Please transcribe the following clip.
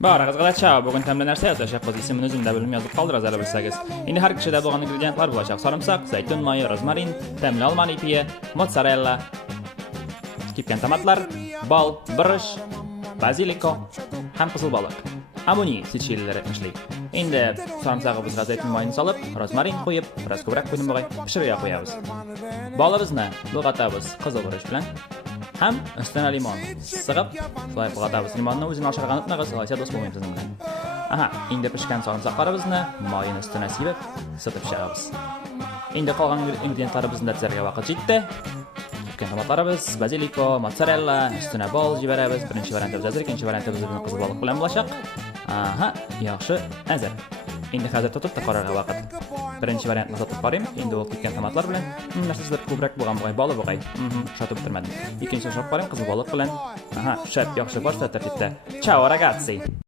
Bora qizlar, ciao. Bugun tamli narsa yozishapmiz. Ismini o'zimda bilib yozib qoldirasiz bilsangiz. Endi har kishida bo'lgan ingrediyentlar bo'lacak. Sarimsoq, zaytun moyi, rozmarin, tamli olmani ipiye, mozzarella, kepgan tomatlar, bol, birish, baziliko, ham qizil baliq. Amuni sechilari ishli. Endi sarimsog'imizni zaytun moyini solib, rozmarin qo'yib, biroz ko'proq qo'yib pishirib qo'yamiz. Bolimizni lug'atamiz qizil birish bilan ham üstüne limon sig'ib, so'yib qolamiz. Limonni o'zini oshirgan unutmaysiz, oysa do'st bo'lmaymiz bilan. Aha, endi pishgan sarimsoqlarimizni moyini ustiga sepib, isitib pishiramiz. Endi qolgan ingrediyentlarimizni tayyorga vaqt yetdi. Kepgan tomatlarimiz, baziliko, mozzarella, ustiga bol jibaramiz. Birinchi variantimiz hazır, ikkinchi variantimiz qizil baliq bilan bo'lashaq. Aha, yaxshi, hazır. Endi hozir tutib taqorarga vaqt. Birinchi variantni sotib qo'yim. Endi u ketgan tomatlar bilan narsalar ko'proq bo'lgan bol bo'g'ay. Sotib bitirmadim. Ikkinchi sotib qo'yim qizil baliq bilan. Aha, shart yaxshi boshda tartibda. Ciao ragazzi.